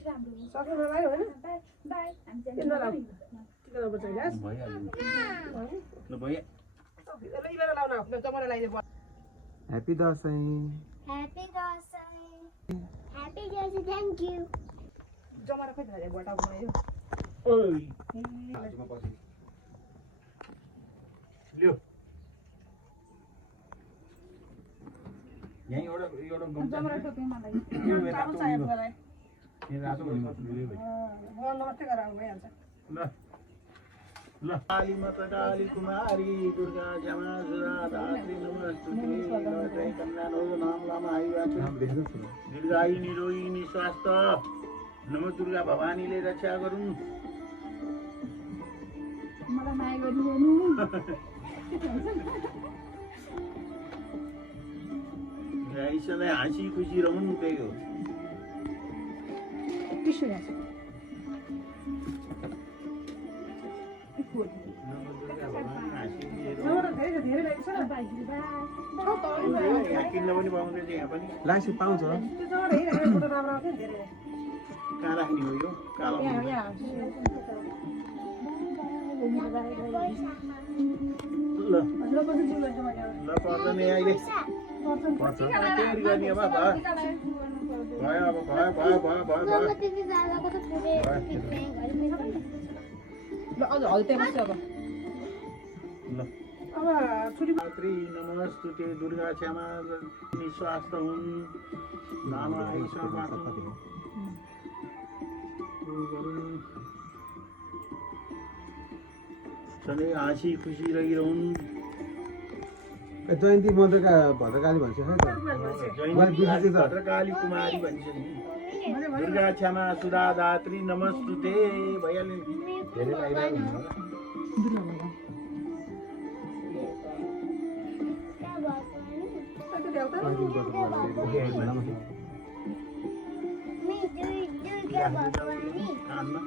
सक्नुलाई होइन किन नपर्छ ग्यास ल भइया happy Dashain Happy Dasai. Happy Dasai, thank you. जमारा खोइ थाले बटा बनायो ओइ ल्यो यही एउटा जमारा टोपी मलाई यो काम चाहियो मलाई रातो भनेको ठुलो भयो नमस्ते गराउनु भइहाल्छ ल ल काली माता काली कुमारी दुर्गा क्षमा सुरा धात्री नमस्तुते नमस्ते कन्यानो नाम लामा आइवाछु दीर्घायु निरोगी निस्वास्थ्य नम दुर्गा भवानीले रक्षा गरून् मलाई माया गरिदिनु यही सधैँ हाँसी खुसी रहनु त्यही हो टिस्यु यहाँ धेरै रहेछ किन्न पनि पाउँदैन यहाँ पनि लासी पाउँछ त्यो जमारा हेरेर फोटो राम्रो आउँथ्यो नि धेरै कहाँ राख्ने हो यो कालो ल ल पर्दैन अहिले तयारी गर्ने अब भयो अब भयो अझ हल्ते बस्छ अब ल अब छुट्टी मात्री नमस्तुते दुर्गा क्षमा निस्वास्थ हुन् नाम आइसबाट सधैँ हाँसी खुसी रहिरहन् जयन्ती मधुका भद्रकाली भन्छ है त भद्रकाली कुमारी भन्छ नि दुर्गा क्षमा सुधा दात्री नमस्तुते भइहाल्यो नि धेरै लागिरहेको हुन्छ कानमा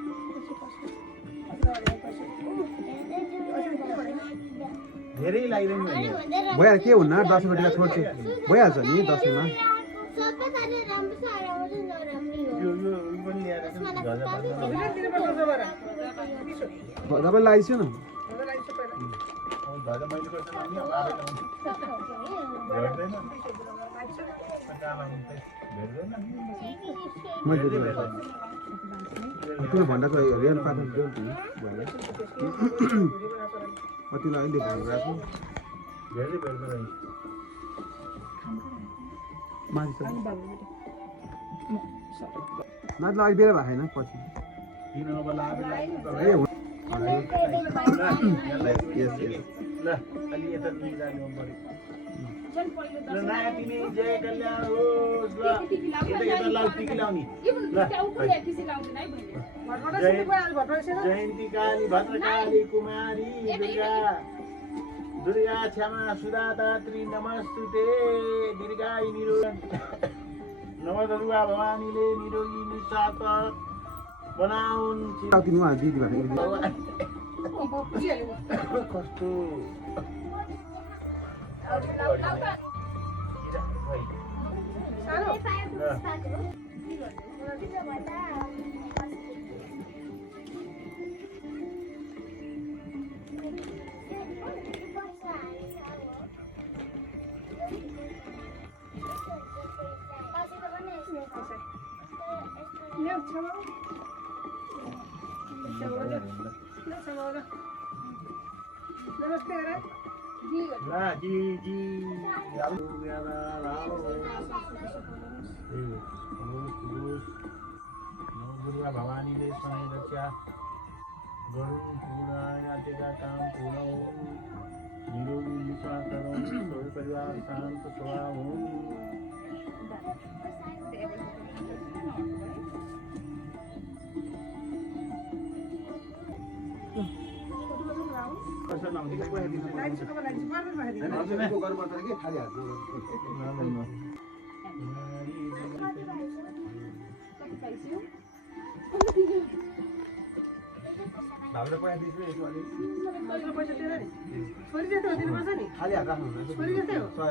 धेरै लागिरहनु भइहाल्छ के हुन्न दसैँ बटिका छोड्छु भइहाल्छ नि दसैँमा यो पनि ल्याएर तपाईँ लगाइछु न ध्वजा मैले गर्छु नि अब आफै लाउँछु भेट्दैन कहाँ लाउनु भेट्दैन मैले किन भन्दा त रेल पार्नु देऊ नि कतिलाई अहिले भनेर राख्नु भेट्दैन माथि छ माथि अलिक बेर भएको छैन पछि किन अब ल अलि यता जानु पर्यो ल नातिनी जय कल्याण होस् ल यता लाउ टिकी लाउने ल जयन्ती काली भद्रकाली कुमारी दुर्गा क्षमा सुधा दात्री नमस्तुते दीर्घायु निरोगी नवदुर्गा भवानीले निरोगी निस्वार्थ बनाउन् किन उहाँ दिदी भनेको कस्तो नमस्ते रे ला जी यारो यारा लाओ दुर्गा भवानीले सधैँ रक्षा गरून् पूर्ण राज्यका काम पूर्ण हुन् निरोगी निस्वार्थ रहून् सबै परिवार शान्त स्वभाव हुन् कसरी लाउँदै भाउले पैसा दिन्छु यसो अलि कसले पैसा दिएर नि छोरी जस्तै हो दिनुपर्छ नि खाली हात राख्नु न छोरी जस्तै हो 100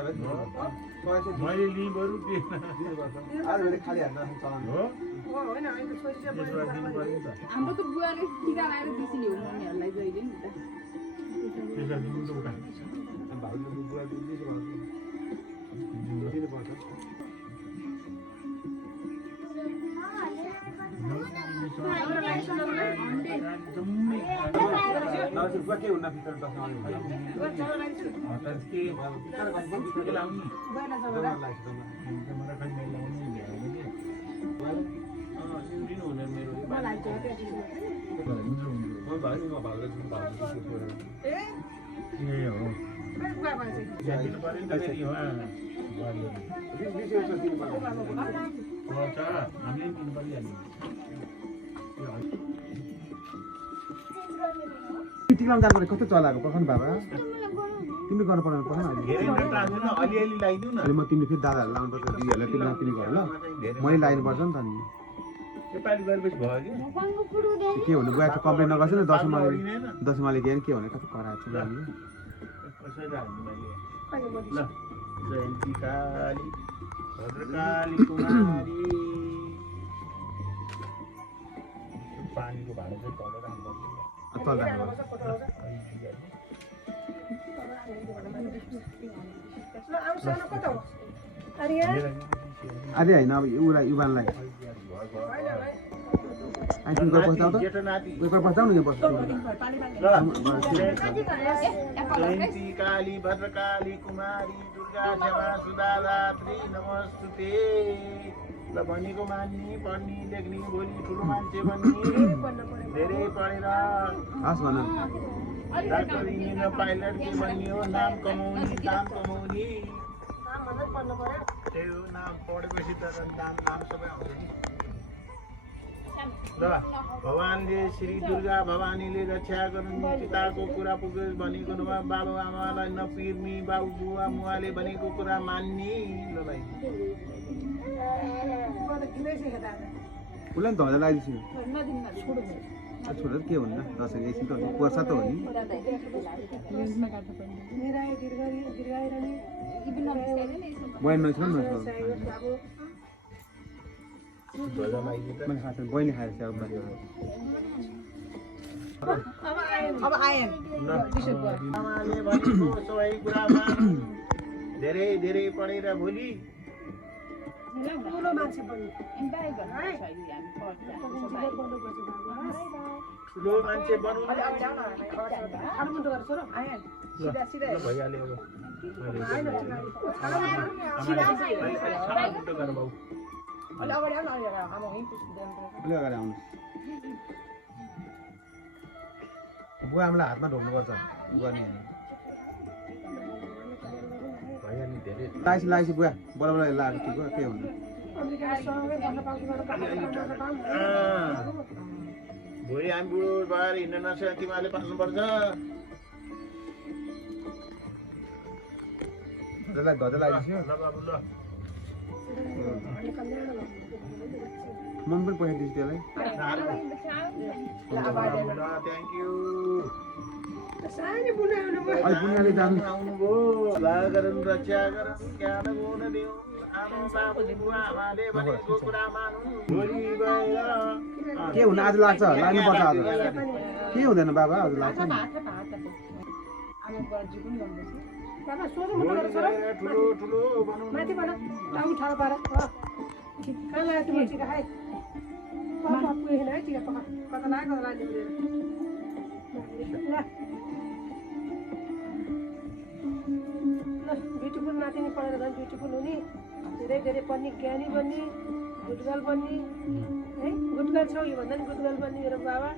भए 100 चाहिँ मैले लिई बरु दिनुपर्छ आज मैले खाली हात राख्नु चलाउनु हो होइन अहिले त छोरी चाहिँ त्यसो भए दिनु पर्यो नि त हाम्रो त बुवाले टिका लगाएर दिसिने हो मम्मीहरूलाई जहिले नि त त्यसो दिनु त उता भाउले बुवा दिन्छ भाउले दिनुपर्छ नजर बुवा के हुन्न भित्र दसमा टिक्लाउनु जानु कस्तो चलाएको पखाउनु बाबा तिमीले गर्नु पर्दैन पखाउनु अलिअलि लगाइदिउ न अहिले म तिमीले फेरि दादाहरू लाउनुपर्छ दिदीहरूलाई तिमीलाई किन गर ल मैले लाइनुपर्छ नि त नि नेपाली गरेपछि भयो कि के हुनु बुवा कम्प्लेन नगर्छु न दसमाले के के भने कति कराएको छु हामीले ल जयन्ती काली भद्रकाली कुमारी पानीको भाडा चाहिँ तल राख्नुपर्छ तल राख्नु अरे होइन अब उसलाई युवानलाई आइसिङ गएर बस्दा त जेठो नाति गएर बस्दा न यहाँ बस्दा जयन्ती काली भद्रकाली कुमारी दुर्गा क्षमा सुधा दात्री नमस्तुते ल भनेको मान्ने पढ्ने लेख्ने बोली ठुलो मान्छे बन्ने धेरै पढेर हस् भन डाक्टर इन्जिनियर पाइलट के बन्ने हो नाम कमाउने दाम कमाउने त्यही हो नाम पढेपछि त नाम सबै आउँछ नि ल भगवानले श्री दुर्गा भवानीले रक्षा गर्नु पिताको कुरा पुगोस् भनेको नभए बाबु आमालाई नपिर्ने बाबु बुवा मुवाले भनेको कुरा मान्ने ल भाइ उसलाई नि धजा लगाइदिन्छु नदिनमा छोडो छोडेर के हुन्न दसैँ एकछिन त वर्षा त हो नि न्युजमा काट्नुपर्ने बहिनी नछोड न ध्वजा लगाइदिन्छ मैले खाएको छैन बहिनी खाएर चाहिँ अब आएन आमाले भनेको सबै कुरा मानौँ धेरै धेरै पढेर भोलि ठुलो मान्छे बन्नु ठुलो मान्छे बनाउनु खाडमुन्टो गरेर छोरो आएन सिधा सिधा भइहाल्यो अब छाडमुटो गर बाउ अलि अगाडि आउनु अलि आमा वहीँ पुस्दैन अलि अगाडि आउनु बुवा आमालाई हातमा ढोक्नुपर्छ गर्ने भइहाल्यो धेरै लागेपछि बुवा बल्ल बल्ल लागेको ठिक हो के हुनु भोलि हामी बुढो भएर हिँड्न नसक्यो तिमीहरूले पास्नुपर्छ धजा लगाइदिन्छु ल बाबु ल मम्मी पनि पैसा दिन्छु त्यसलाई थ्याङ्क यू सानो बुनाउनु अहिले बुनियाले जानु आउनुभयो लागरन रक्षा गरन ज्ञान गुण देऊ आमा बाबु बुवा आमाले भनेको कुरा मानौँ भोलि गएर के हुन आज लाग्छ लाग्नुपर्छ आज के हुँदैन बाबा आज लाग्छ नि बाबा सोझो मुटो गरेर छोरो ठुलो ठुलो बनाउनु माथिबाट टाउ ठाउँ पार कहाँ लाग्यो तिम्रो टिका खाए पुगेन है टिका पका कता लाग्यो लाने ल ब्युटिफुल नातिनी पढेर झन् ब्युटिफुल हुने धेरै धेरै पढ्ने ज्ञानी बन्ने गुडगर्ल बन्ने है गुडगर्ल छौ यो भन्दा नि गुडगर्ल बन्ने मेरो बाबा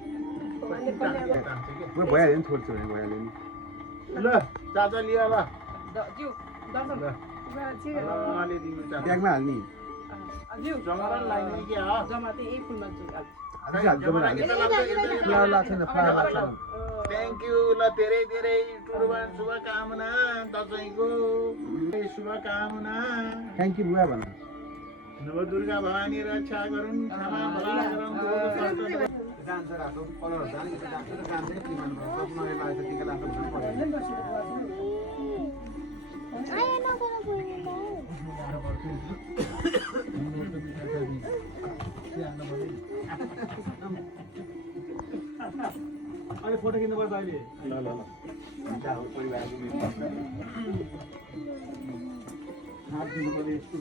भगवान्ले कन्या म भइहाल्यो नि छोड्छु भने भइहाल्यो नि ल चाचा लिएर ल ज्यू दर्शन आमाले दिनु चाचा ब्यागमा हाल्ने ज्यू जमरा लाइने के हो जम्मा चाहिँ यही फुलमा फ्लावर लाग्छ नि फ्लावर लाग्छ थ्याङ्क यू ल धेरै धेरै ठुलो शुभकामना दसैँको शुभकामना थ्याङ्क यू बुवा भन नवदुर्गा भवानी रक्षा गरून् क्षमा भला गरून् जान्छ रातो कलरहरू जान्छ यो जान्छ त जान्छ कि किन भन्नु पर्छ नयाँ लाग्छ टिका लाग्छ भन्नु पर्यो हेर्दै बसेको आया नगर्नु पर्ने अहिले फोटो किन्नु पर्छ अहिले ल ल ल हुन्छ अब परिवारको मिल्छ हात दिनु पर्यो यस्तो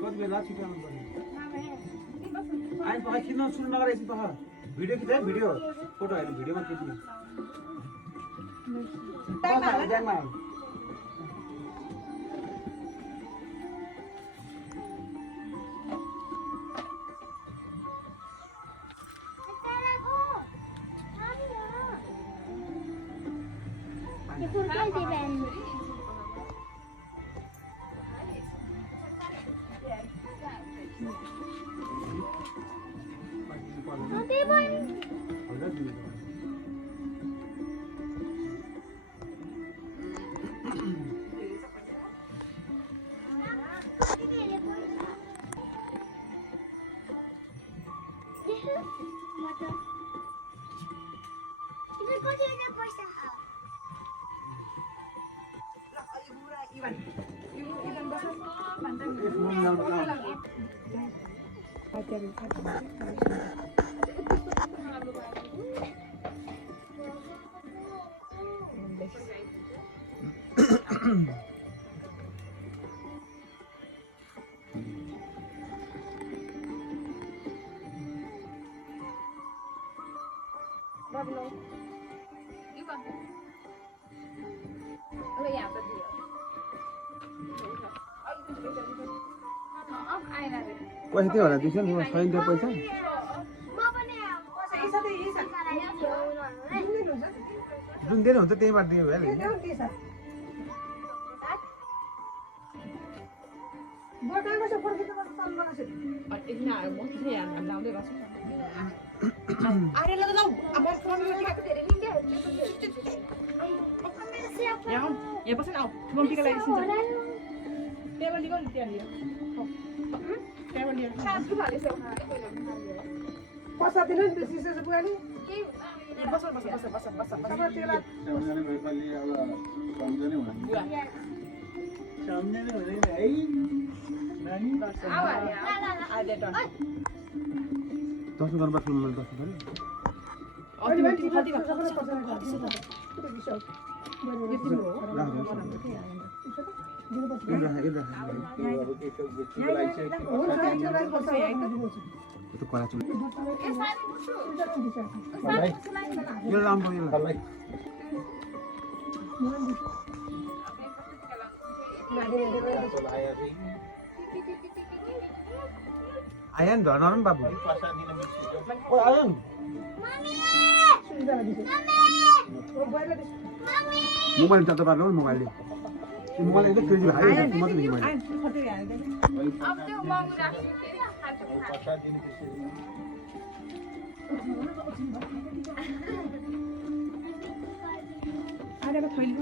कति बेला छिटाउनु पर्यो आइस पख किन सुन्नु नगर एकछिन पख भिडियो खिच्दै भिडियो फोटो होइन भिडियोमा खिच्नु ब्यागमा पैसा त्यो होला 200 नि छैन त्यो पैसा जुन दिनु हुन्छ त्यहीबाट दियो भइहाल्यो नि यहाँ बस न मम्मीको लागि टेबल लियो नि त्यहाँ लियो टेबल लियो पैसा दिनु नि बेसी छ बुवाले बस बस बस बस बस सम्झने नेपाली अब सम्झने हुँदैन सम्झने हुँदैन है नानी दर्शन गर्नुपर्छ मैले दर्शन गरेँ आयन धर्न बाबु आयन मोबाइल चार्ज पार्नु मोबाइलले मोबाइल एकदम क्रेजी भयो मात्रै देखि मैले अब त्यो महँगो राख्छु फेरि खान्छ आएर थैली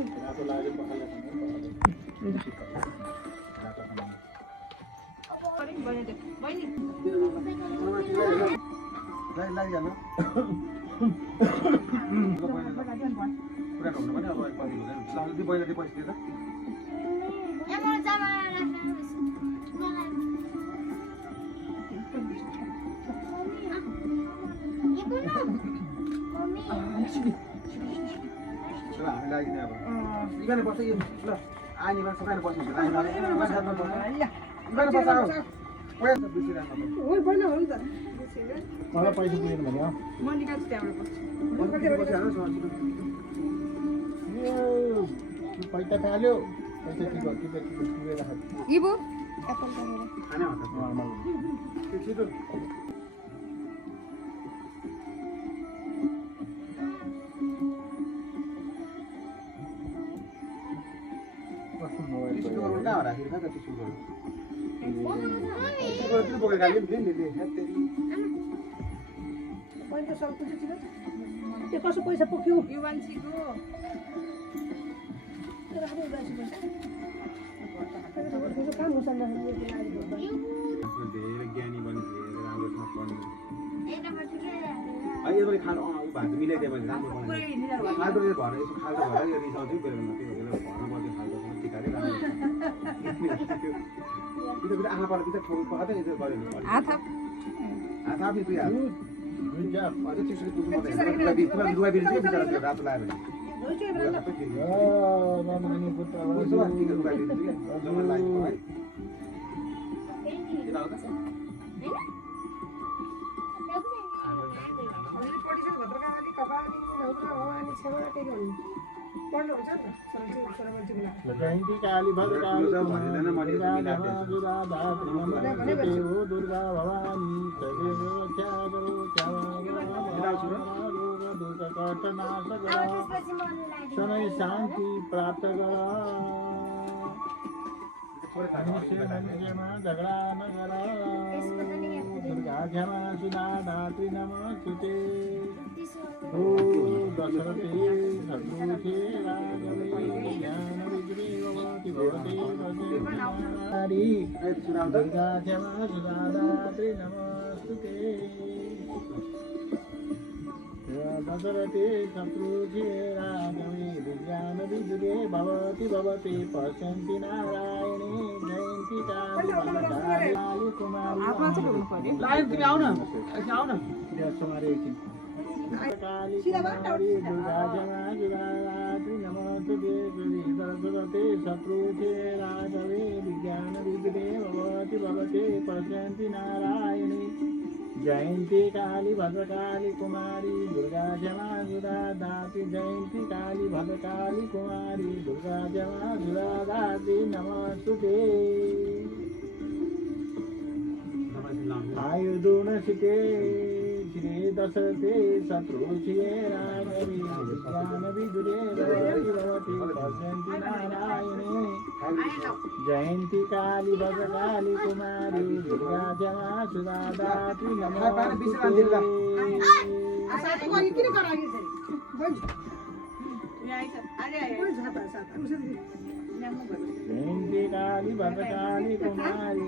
मलाई पैसा पुगेन भने म निकाल्छु त्यहाँबाट पैसा पाल्यो पैसा के गर्छु पुगेर इबो कसो पैसा पुग्यो यो मान्छेको काम हुन्छ धेरै ज्ञानी बनिसकेर राम्रोसँग पढ्नु अनि यसरी खानु ऊ भएको मिलाइदियो भने राम्रो बनाइदियो खाल्टो चाहिँ भएर यसो खाल्टो भएर यो रिसाउँथ्यो बेलामा त्यो बेला भर्नु पर्थ्यो खाल्टो टिकाले राम्रो बिता आँखा पर बिता ठोक पकाउँदै यसो गऱ्यो भने आथा पनि दुई हात अझ त्यसरी पुग्नु पर्दैन दुवा बिर्छ बिचरा त्यो रातो लाग्यो भने रमणी पुत्र जयन्ती काली भद्रकाली दुर्गा भवानी शनै शान्ति प्राप्त गर झगडा नगर दुर्गा क्षमा सुधा धात्री नमस्ते ओ दशरथे शत्रुथे राघवे ज्ञान विग्रे भवति भवते दुर्गा क्षमा सुधा धात्री नमस्ते दशरथे शत्रुथे राघवे विज्ञान विग्रे भवति भवते पश्यन्ति नारायणे जयन्ती काली कुमारी काली कुमारी दुर्गा जमा जुरात्री नमस्ते सरस्वती शत्रुथे राघवे विज्ञान विग्रे भवति भवते पश्यन्ति नारायणे जयन्ती काली भद्रकाली कुमारी दुर्गा जमा जुरा दाती जयन्ती काली भद्रकाली कुमारी दुर्गा जमा जुरा दाती नमस्ते आयुधुन सिते श्री दशरथे शत्रुषे राघवे विज्ञान विदुरे भवति पश्यन्ति नारायणे जयन्ती काली भद्रकाली कुमारी दुर्गा जमा सुधा दात्री नमस्ते जयन्ती काली भद्रकाली कुमारी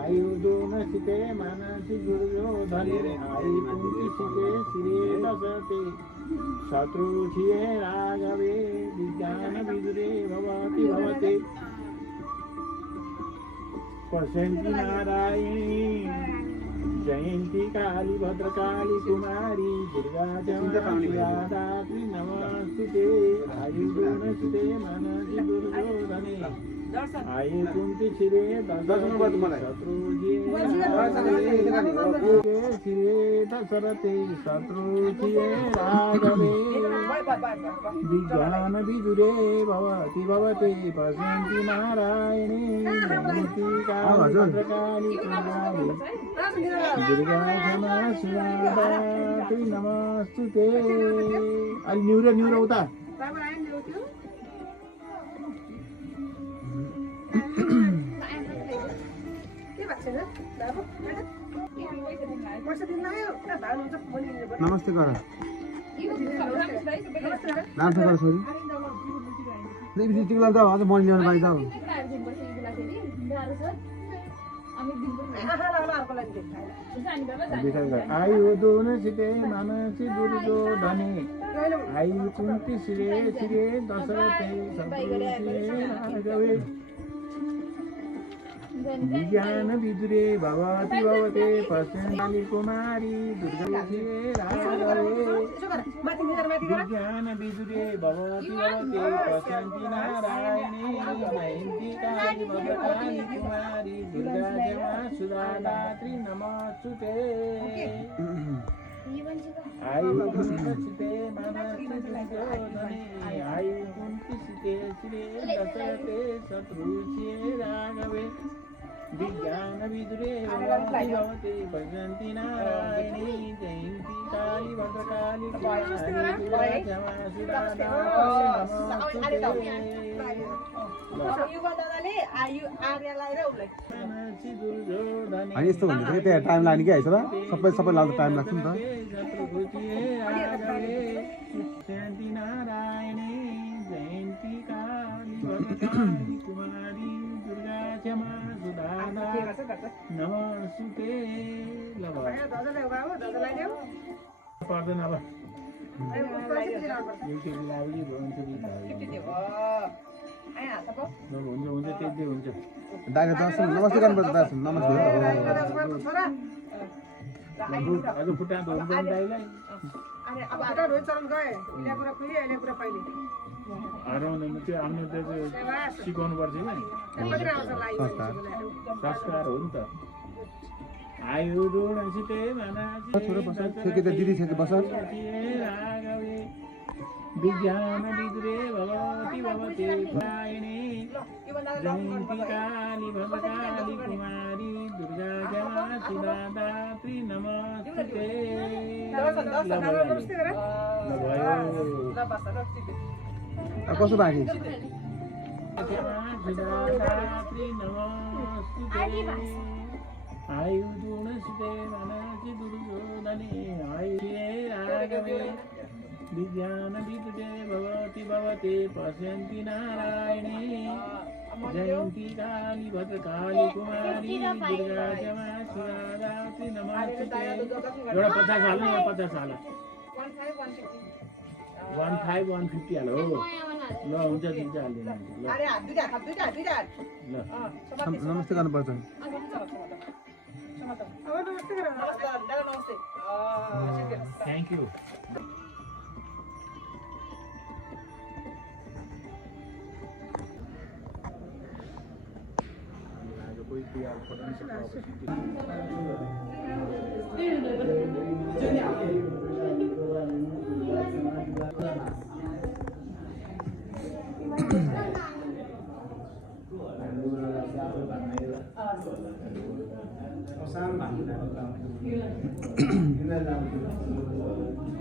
आयुधुन सिते मानसी दुर्योधने आयु कुंती सिते श्री दशरथे शत्रुषे राघवे विज्ञान विदुरे भवति भवते पश्यन्ति नारायणी जयन्ती काली भद्रकाली कुमारी दुर्गा जमा दात्री नमस्ते आयुधुन सिते मानसी दुर्योधने आयु कुंती शिरे शत्रुषे दशरथे शत्रुषे राघवे विज्ञान विदुरे भवति भवते पश्यन्ति नारायणे जयन्ती काली भद्रकाली कुमारी दुर्गा क्षमा सुधात्री नमस्ते अलि न्यूर उता नमस्ते गर राम्रो गर छोरी टिकला त अझ मनी ल्याउनु पाइन्छ आयुधुन सिते मानसी दुर्योधने आयु कुंती श्री दशरथे शत्रुषे राघवे विज्ञान विदुरे भवति भवते पश्यन्ति कुमारी दुर्गा राघवे विज्ञान विदुरे भवति भवते पश्यन्ति नारायणे जयन्ती काली भद्रकाली कुमारी दुर्गा जमा सुधा दात्री नमस्ते आयु कुंती मानसी दुर्योधने आयु कुंती सिते श्री दशरथे शत्रुषे राघवे विज्ञान विदुरे भवति भवते पश्यन्ति नारायणे जयन्ती काली भद्रकाली कुमारी दुर्गा जमा सुधा दात्री अनि यस्तो हुन्छ कि त्यहाँ टाइम लाग्ने कि आइसक्यो सबै लाउँदा टाइम लाग्छ नि त शान्ति नारायणे जयन्ती काली भद्रकाली कुमारी दुर्गा क्षमा सुदादा नमस्ते ल भयो ध्वजा ल्याऊ बाबु ध्वजा लगाइदेऊ पर्दैन अब हुन्छ युट्युब लाभली भन्छ हुन्छ त्यति हुन्छ दाइले दर्शन नमस्ते गर्नुपर्छ दर्शन नमस्ते आज फुटा हुन्छ दाइलाई अब आटा रोज चरण गए इले कुरा पहिले अहिले कुरा पहिले हराउनु त्यो आफ्नो त्यो सिकाउनु पर्छ कि संस्कार हो नि त आयु दुणसिते मानासी छोरो बस ठेके त दिदी ठेके बस राघवे विज्ञान विदुरे भगवती भवते पायिनी जयन्ती काली भवकाली कुमारी दुर्गा जमा सुदादात्री नमस्ते कसो बाँकी सुदादात्री नमस्ते आयु दुणसिते मानासी दुर्योधने आयु राघवे विज्ञान विदुरे भवती भवते पश्यन्ति नारायणी जयन्ती काली भद्रकाली कुमारी दुर्गा जमा सुदादात्री नमस्ते एउटा 50 हाल्नु या 50 हाल 1550 हाल हो ल हुन्छ दिन्छ हाल्दिनु ल नमस्ते गर्नुपर्छ थ्याङ्क यू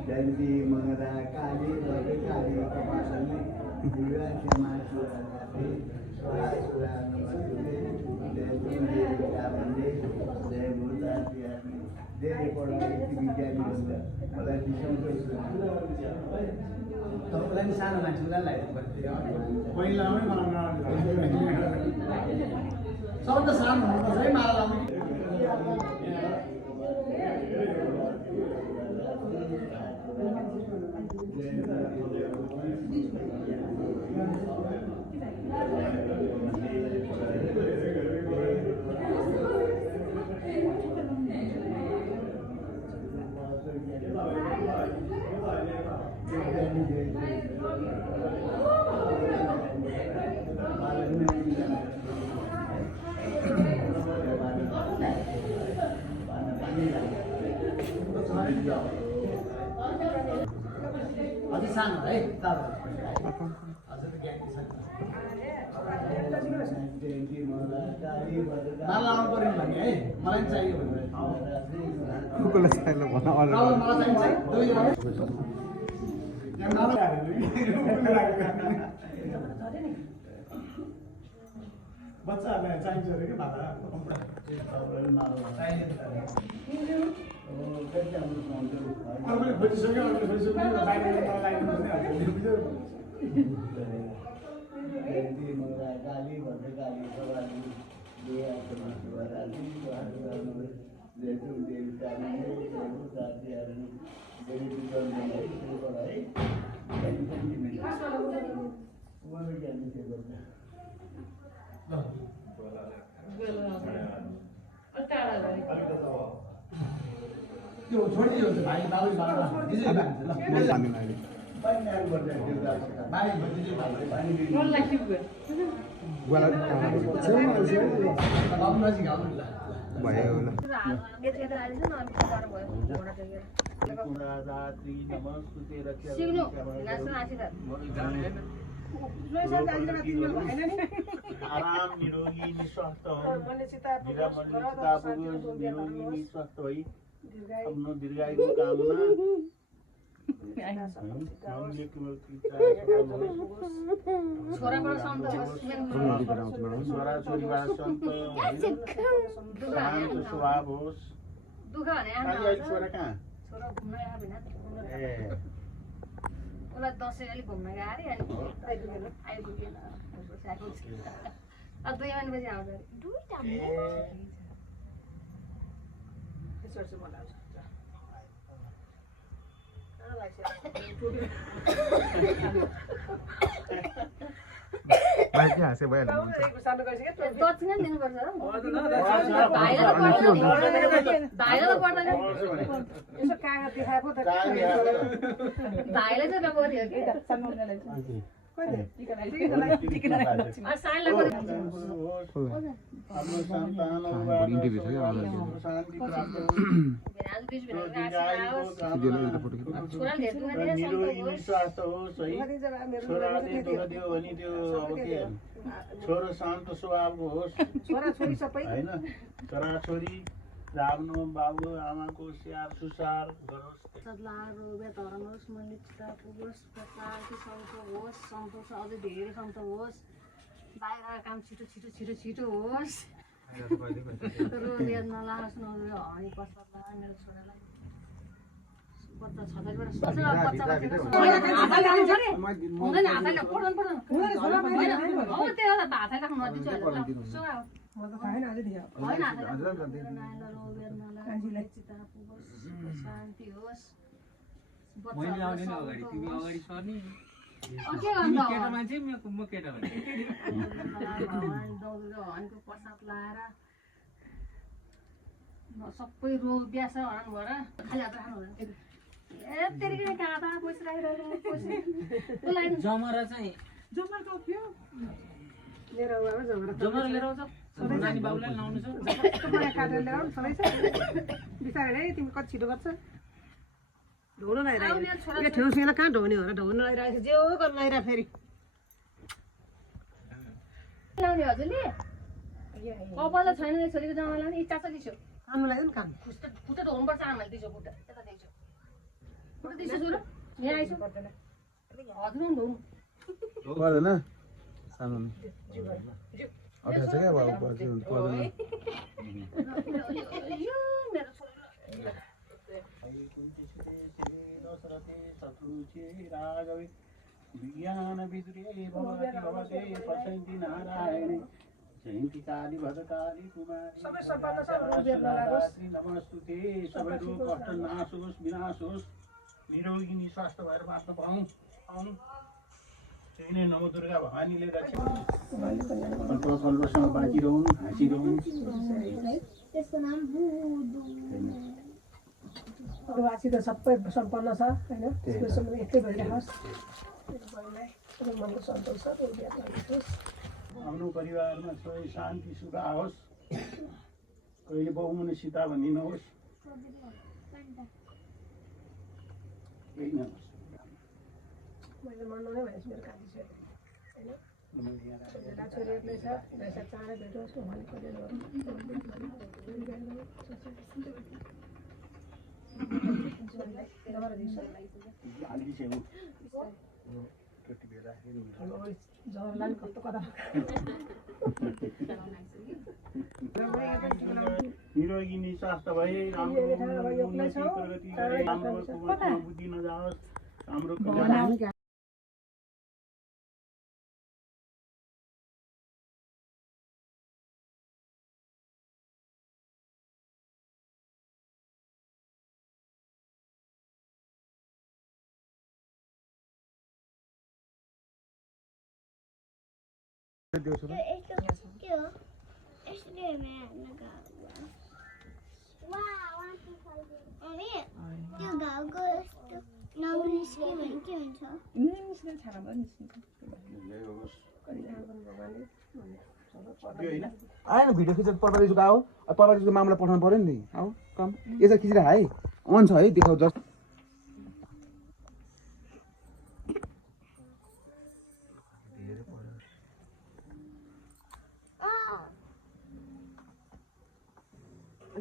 जयन्ती मंगला काली भद्रकाली कपालिनी दुर्गा क्षमा सुराते सुरा नमस्ते जय दुर्गा वन्दे जय मूर्ता प्रियानी धेरै पढाइ विज्ञानी भन्दा मलाई विषयको तपाईँलाई नि सानो मान्छेलाई लाग्यो पहिलामै मलाई शब्द सानो हुनुपर्छ है माला लाउने अझै सानो है माला आउनु पर्यो भने है मलाई पनि चाहियो भने बच्चाहरूलाई चाहिन्छ अरे कि माला खोजिसक्यो गाली भन्दै गाली सवाली त्यो छोडिदियो भने भाइ बाबु बाबा दिदी भाइ भाइ भतिजी भाइ पानी दिनु मन लाग्यो बाबु नजिक आउनु ल भयो ल दात्री नमस्ते रक्षा आराम निरोगी निस्वास्थ निरोगी निस्वास्थ भई आफ्नो दीर्घायुको कामना छोरा छोरीबाट सन्त शान्त स्वभाव होस् छोरा कहाँ ए उसलाई दसैँ अलिक घुम्न गयो अरे आइपुगेन अब 2 महिनापछि आउँछ अरे। दुईटा यसो चाहिँ मलाई आउँछ भाइ के हाँसे भइहाल्यो सानो गरिसक्यो दक्षिणा पनि दिनुपर्छ र भाइलाई पर्दैन भाइलाई पर्दैन यसो कागज देखाए पो त भाइलाई चाहिँ नगरी हो कि साइनलाई गरे आफ्नो सन्तानहरू इन्टरभ्यू छ क्या शान्ति प्राप्त होस् आज बिच छोराले हेर्नु निरोगी निस्वास्थ होस् है छोराले दुःख दियो भने त्यो अब के छोरो शान्त स्वभावको होस् छोरा छोरी सबै होइन छोराछोरी आफ्नो बाबु आमाको स्याहार सुसार गरोस् सदलारो बेतहरण होस् मनिता पुगोस् प्रकारको सन्तो होस् सन्तोष अझै धेरै सन्तो होस् बाहिर काम छिटो छिटो छिटो छिटो होस् रोग नलागोस् हनी पस्छ मेरो छोरालाई बच्चा छँदैबाट हुँदैन हातले पढ्नु पढ्नु हो त्यो भातै राख्नु नदिन्छु म त खाएन अझै दियो होइन शान्ति होस् मैले आउने नि अगाडि तिमी अगाडि सर्ने के गर्नु केटा मान्छे म केटा भने भगवान् दौडको हनको प्रसाद लाएर सबै रोग ब्यास हरान भएर खाली हात राख्नु हुँदैन ए तेरिकने काँदा पैसा जमरा चाहिँ जमरा त थियो लिएर आऊ जमरा जमरा लिएर आउँछ नानी बाबुलाई लाउनु छ मलाई काटेर लिएर आउनु सबै छ बिचारे है तिमी कति छिटो गर्छ ढौलो लगाइरहेको यो ठेउसिँला कहाँ ढौने हो र ढौनु लगाइरहेको जे हो गर्नु लगाइरहेको फेरि लाउने हजुरले कपाल छैन छोरीको जमा लाउने इच्छा छ दिसो आउनु लाग्यो नि काम खुट्टा धुनुपर्छ आमाले दिसो खुट्टा यता दिसो खुट्टा दिसो सुरु यहाँ आइसो हजुर धुनु पर्दैन सानो अठार छ क्या बाबु पर्दैन मेरो छोरी विज्ञान विद्रे भवति भवते पश्यन्ति नारायणे जयन्ती काली भद्रकाली कुमारी सबै सम्पन्न छ रोग बेर नलागोस् नमस्तुते सबै रोग कष्ट नाश होस् विनाश होस् निरोगी निस्वास्थ्य भएर बाँच्न पाऊँ त्यही नै नमो दुर्गा भवानीले रक्षा कल्पसँग बाँचिरहँ हाँसिरहँ त्यसको नाम बुदु अरूवासी त सबै सम्पन्न छ होइन त्यसको यस्तै भइरहोस् सबै मनको सन्तोष छ रोग बेर नलागोस् आफ्नो परिवारमा सबै शान्ति सुख आओस् कहिले बहुमुने सीता भनिदिनुहोस् केही नहोस् मैले मनमा नै भनेपछि मेरो काजी छोरी होइन छोरा छोरीहरूले छ पैसा चाँडै भेटोस् भनि कहिले जवरलाई कस्तो कता निरोगी निस्वास्थ्य भए राम्रो उन्नति प्रगति गरे राम्रो बुद्धि नजाओस् हाम्रो कल्याण के हो यसले हेर्न गाउँमा वा अनि त्यो घाउको यस्तो नाउ निस्क्यो भने के हुन्छ आएन भिडियो खिचेर पर्वतीको आओ पर्वतीको मामला पठाउनु पर्यो नि आऊ कम यसो खिचेर है अन छ है देखाउ जस्ट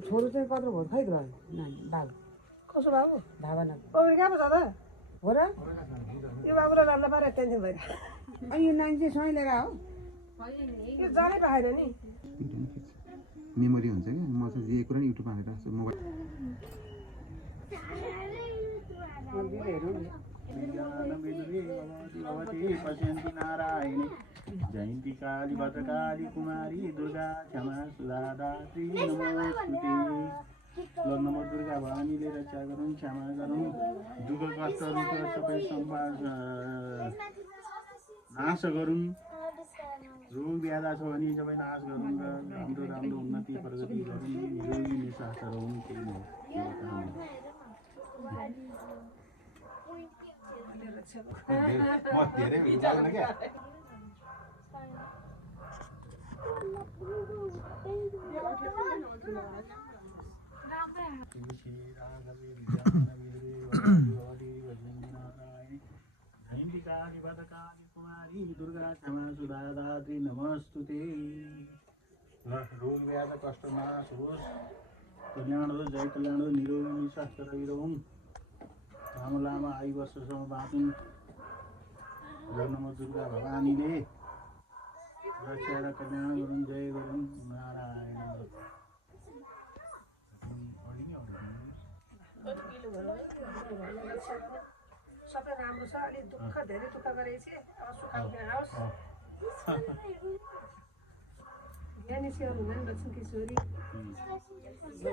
छोरो चाहिँ कत्रो भयो खै त बाबु कसो बाबु धावा न ओ कहाँ पो छ त हो र यो बाबुलाई लान्न पारे टेन्सन भइरहेको अनि यो नानी चाहिँ सँगै लिएर हो यो जानै पाएन नि मेमोरी हुन्छ क्या म चाहिँ जे कुरा नि युट्युबमा हालेर राख्छु मोबाइल ज्ञान विद्रे भवति भवति पश्यन्ति नारायणे जयन्ती काली भद्रकाली कुमारी दुर्गा क्षमा सुधा दात्री नमोस्तुते। ल नमो दुर्गा भवानीले रक्षा गरौँ, क्षमा गरौँ, दुःख कष्टहरूको सबै नाश गरौँ, रोग व्याधा छ भने सबै नाश गरौँ र राम्रो राम्रो उन्नति प्रगति गरौँ, निरोगी निस्वास्थ्य रहौँ। त्यही हो धेरै उजालेन क्या जयन्ती काली भद्रकाली कुमारी दुर्गा क्षमा सुधा दात्री नमोस्तुते। ल रोग व्याध कष्ट नाश होस्, कल्याण होस्, जय कल्याण होस्, निरोगी निस्वास्थ्य रहिरहौँ, लामो लामो आयु वर्षसम्म बाँचौँ। र नमो दुर्गा भवानीले रक्षा र कल्याण गरौँ, जय गरौँ, नारायण। सबै राम्रो छ। अलि दुःख धेरै दुःख गरेको थिएँ, अब सुखाउने आओस्। ज्ञानी सेवा हुँदा नि लक्ष्मी किशोरी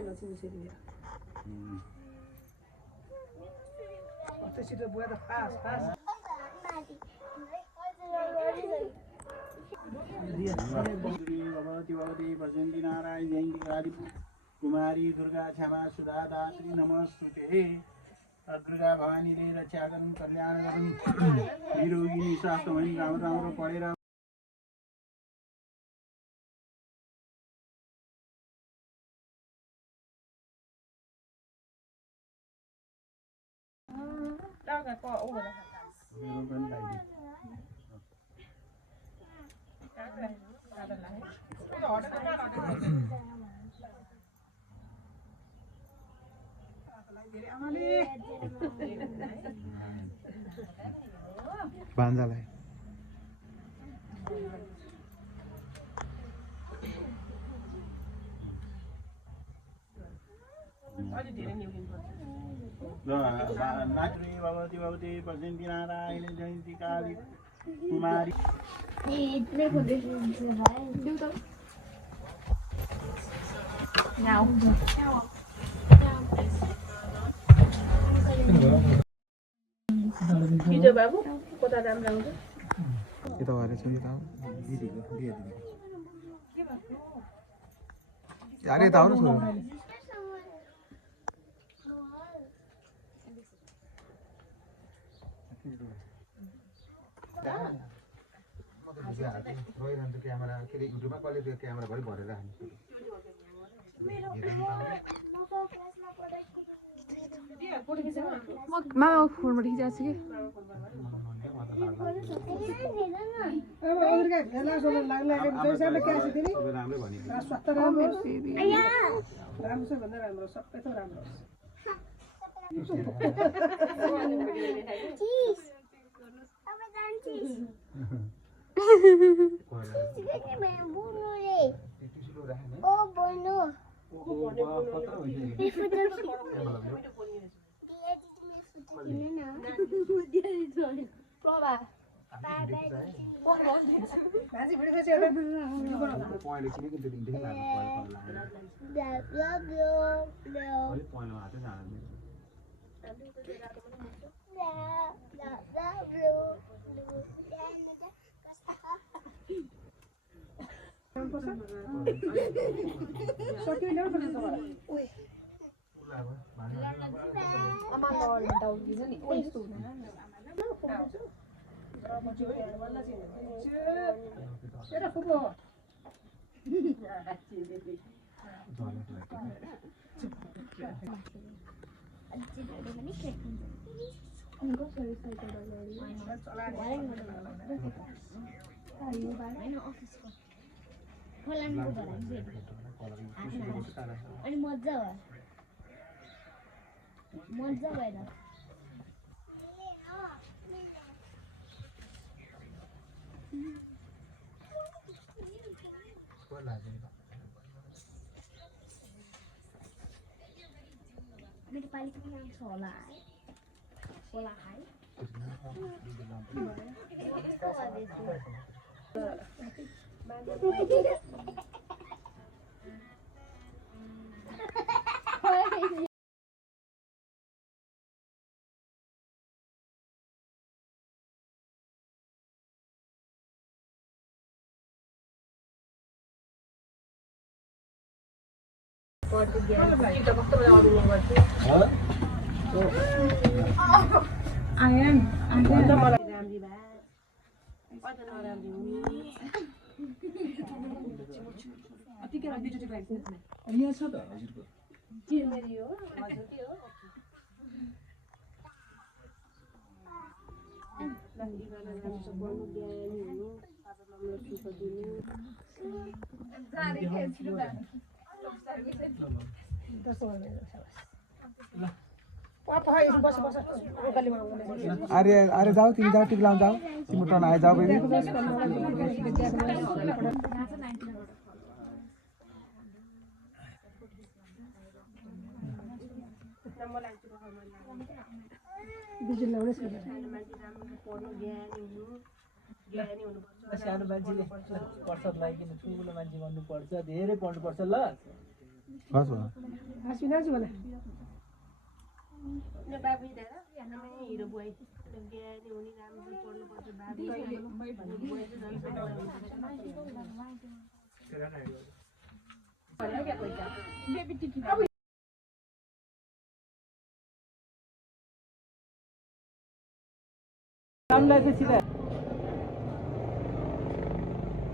लक्ष्मी किशोरी छिटो बुवा त पास पास भगवती भगवती भजन्ती नारायण जयन्ती काली कुमारी दुर्गा क्षमा सुधा दात्री नमोस्तुते। दुर्गा भवानीले रक्षा गरौँ, कल्याण गरौँ, निरोगी निस्वास्थ्य भई राम्रो राम्रो पढेर बान्जालाई नात्री भगवती भगवती भजन्ती नारायण जयन्ती काली कुमारी हिजो बाबु कता राम्रो आउँछ यता भएर छ नि त यार यता आउनु छोरा रोइरहन्छ क्यामेरा के अरे युट्युबमा कसले त्यो क्यामेराभरि भरेर राख्नु मामा फोनबाट खिचाएको छु कि अब अरूका खेला सोला लाग्ला पैसाले क्यास दिने राम्रै भने स्वास्थ्य राम्रो राम्रो छ भन्दा राम्रो सबै त राम्रो अनि मजा भएर मेरो पालिको नाम छ होला है यहाँ छ त हजुरको अरे अरे जाऊ तिमी जाऊ टिक लाउन जाऊ तिम्रो टर्न आयो जाऊ बेबी सानो मान्छेले प्रसाद लगाइकन ठुलो मान्छे बन्नुपर्छ धेरै पढ्नुपर्छ ल बस हिरो बुवाई ज्ञानी हुने राम्रो पढ्नुपर्छ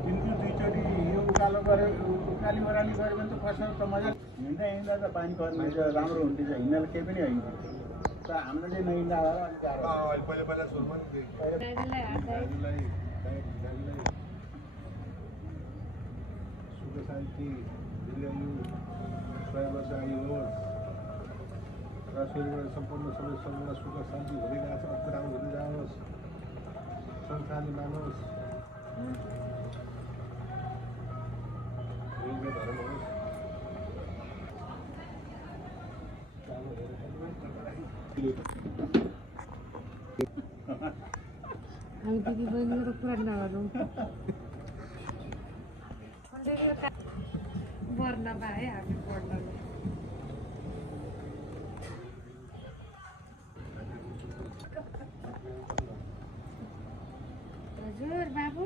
दिनको दुईचोटि यो उकालो गऱ्यो उकाली ओह्राली गऱ्यो भने त फसल त मजा हिँड्दा हिँड्दा त पानी पर्ने राम्रो हुन्थ्यो हिँड्दा केही पनि होइन तर हाम्रो चाहिँ नहिँड्दा होला अलिक सुख शान्ति दिल्याउनु स्वयंवसायी होस् र शरीरबाट सम्पूर्ण सबै सबैलाई सुख शान्ति भइरहेको छ अझ राम्रो हुँदै जाओस् संसारले मानोस् दिदी बहिनीको कुरा नगरौँ गर्न पाए हामी पढ्न हजुर बाबु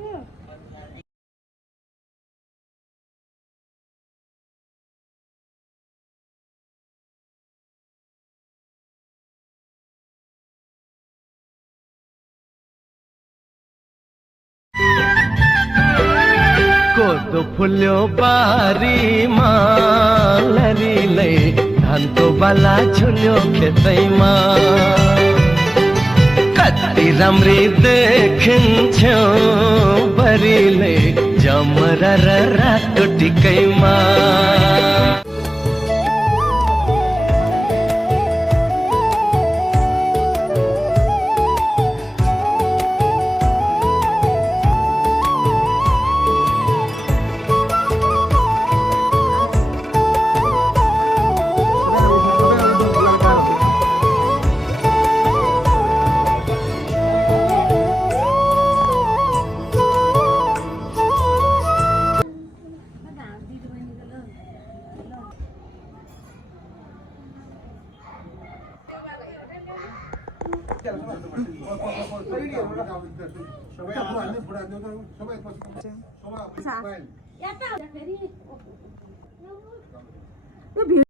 कोदो फुल्यो बारीमा लरीले धानको बाला झुल्यो खेतैमा कति राम्री देखिन्थ्यो बरीले जमरा र रातो टिकैमा सबै